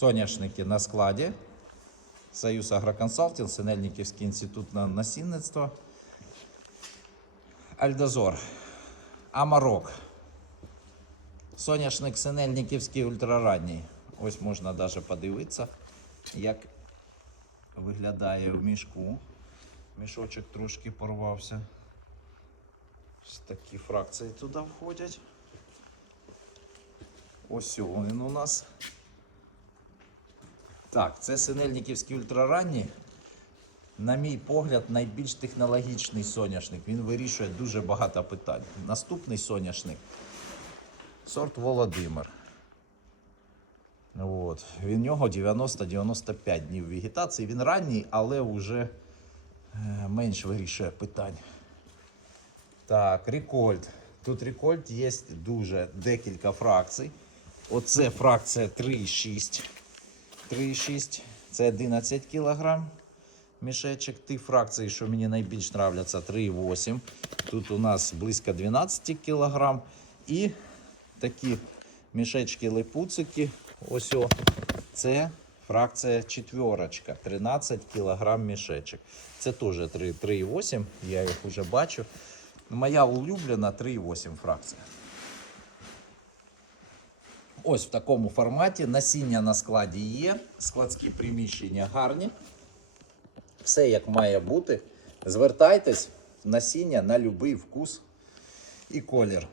Соняшники на складі. Союз Агроконсалтинг, Синельниківський інститут на насінництво. Альдозор. Амарок. Соняшник Синельниківський ультраранній. Ось можна навіть подивитися, як виглядає в мішку. Мішочок трошки порвався. Ось такі фракції туди входять. Ось він у нас. Так, це Синельниківський ультраранній. На мій погляд, найбільш технологічний соняшник. Він вирішує дуже багато питань. Наступний соняшник сорт Володимир. От. В нього 90-95 днів вегетації. Він ранній, але вже е, менш вирішує питань. Так, рекольд. Тут рекольд є дуже декілька фракцій. Оце фракція 3,6. 3,6 це 11 кг мішечок. Ті фракції, що мені найбільш нравляться, 3,8. Тут у нас близько 12 кг. І такі мішечки липуцики. Ось о, це фракція четверочка, 13 кг мішечок. Це теж 3 3,8, я їх вже бачу. Моя улюблена 3,8 фракція. Ось в такому форматі. Насіння на складі є, складські приміщення гарні. Все як має бути. Звертайтесь насіння на будь-який вкус і колір.